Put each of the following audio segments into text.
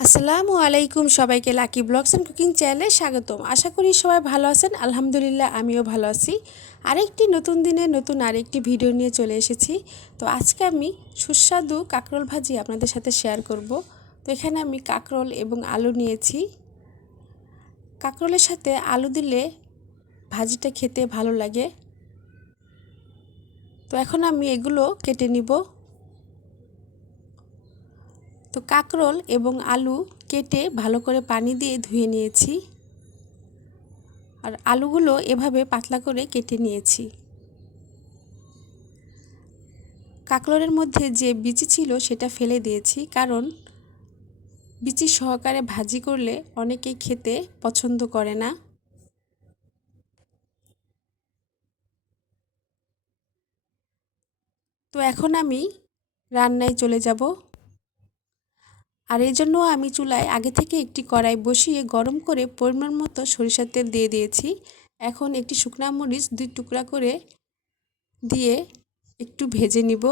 আসসালামু আলাইকুম, সবাইকে লাকি ব্লগস অ্যান্ড কুকিং চ্যানেলে স্বাগতম। আশা করি সবাই ভালো আছেন। আলহামদুলিল্লাহ আমিও ভালো আছি। আরেকটি নতুন দিনে নতুন আরেকটি ভিডিও নিয়ে চলে এসেছি। তো আজকে আমি সুস্বাদু কাঁকরোল ভাজি আপনাদের সাথে শেয়ার করব। তো এখানে আমি কাঁকরোল এবং আলু নিয়েছি। কাঁকরোলের সাথে আলু দিলে ভাজিটা খেতে ভালো লাগে। তো এখন আমি এগুলো কেটে নিব। তো কাঁকরোল এবং আলু কেটে ভালো করে পানি দিয়ে ধুয়ে নিয়েছি। আর আলুগুলো এভাবে পাতলা করে কেটে নিয়েছি। কাঁকরোলের মধ্যে যে বিচি ছিল সেটা ফেলে দিয়েছি, কারণ বিচি সহকারে ভাজি করলে অনেকেই খেতে পছন্দ করে না। তো এখন আমি রান্নায় চলে যাব। আর এই জন্য আমি চুলায় আগে থেকে একটি কড়াই বসিয়ে গরম করে পরিমাণ মতো সরিষার তেল দিয়ে দিয়েছি। এখন একটি শুকনা মরিচ 2 টুকরা করে দিয়ে একটু ভেজে নিব।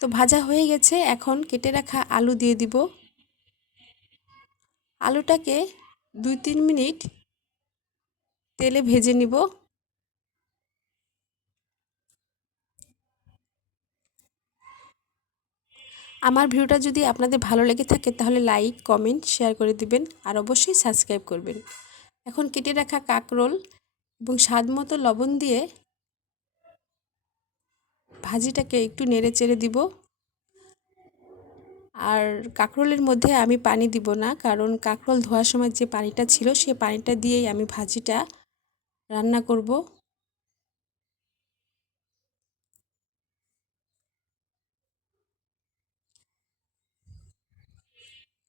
তো ভাজা হয়ে গেছে, এখন কেটে রাখা আলু দিয়ে দিব। আলুটাকে 2-3 মিনিট তেলে ভেজে নিব। আমার ভিডিওটা যদি আপনাদের ভালো লেগে থাকে তাহলে লাইক, কমেন্ট, শেয়ার করে দিবেন আর অবশ্যই সাবস্ক্রাইব করবেন। এখন কেটে রাখা কাঁকরোল এবং স্বাদ মতো লবণ দিয়ে ভাজিটাকে একটু নেড়ে চেড়ে দিব। আর কাঁকরোলের মধ্যে আমি পানি দিব না, কারণ কাঁকরোল ধোয়ার সময় যে পানিটা ছিল সে পানিটা দিয়েই আমি ভাজিটা রান্না করব।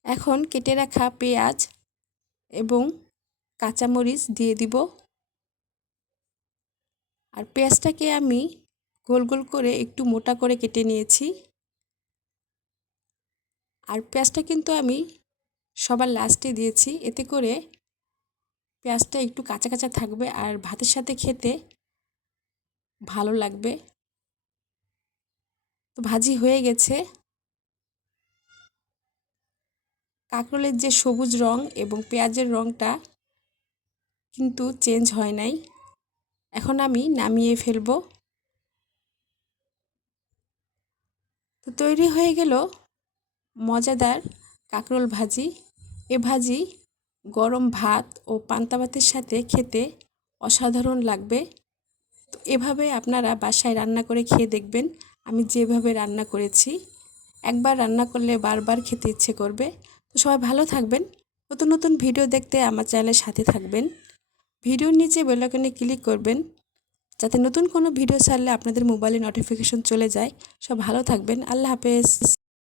এখন কেটে রাখা পেঁয়াজ এবং কাঁচামরিচ দিয়ে দিব। আর পেঁয়াজটাকে আমি গোল গোল করে একটু মোটা করে কেটে নিয়েছি। আর পেঁয়াজটা কিন্তু আমি সবার লাস্টে দিয়েছি, এতে করে পেঁয়াজটা একটু কাঁচা কাঁচা থাকবে আর ভাতের সাথে খেতে ভালো লাগবে। তো ভাজি হয়ে গেছে। কাঁকরোলের যে সবুজ রং এবং পেঁয়াজের রংটা কিন্তু চেঞ্জ হয় নাই। এখন আমি নামিয়ে ফেলবো। তো তৈরি হয়ে গেল মজাদার কাঁকরোল ভাজি। এ ভাজি গরম ভাত ও পান্তা ভাতের সাথে খেতে অসাধারণ লাগবে। তো এভাবে আপনারা বাসায় রান্না করে খেয়ে দেখবেন। আমি যেভাবে রান্না করেছি, একবার রান্না করলে বারবার খেতে ইচ্ছে করবে। তো সবাই ভালো থাকবেন। নতুন নতুন ভিডিও দেখতে আমার চ্যানেলের সাথে থাকবেন। ভিডিওর নিচে বেল আইকনে ক্লিক করবেন, যাতে নতুন কোনো ভিডিও ছাড়লে আপনাদের মোবাইলে নোটিফিকেশন চলে যায়। সব ভালো থাকবেন। আল্লাহ হাফেজ।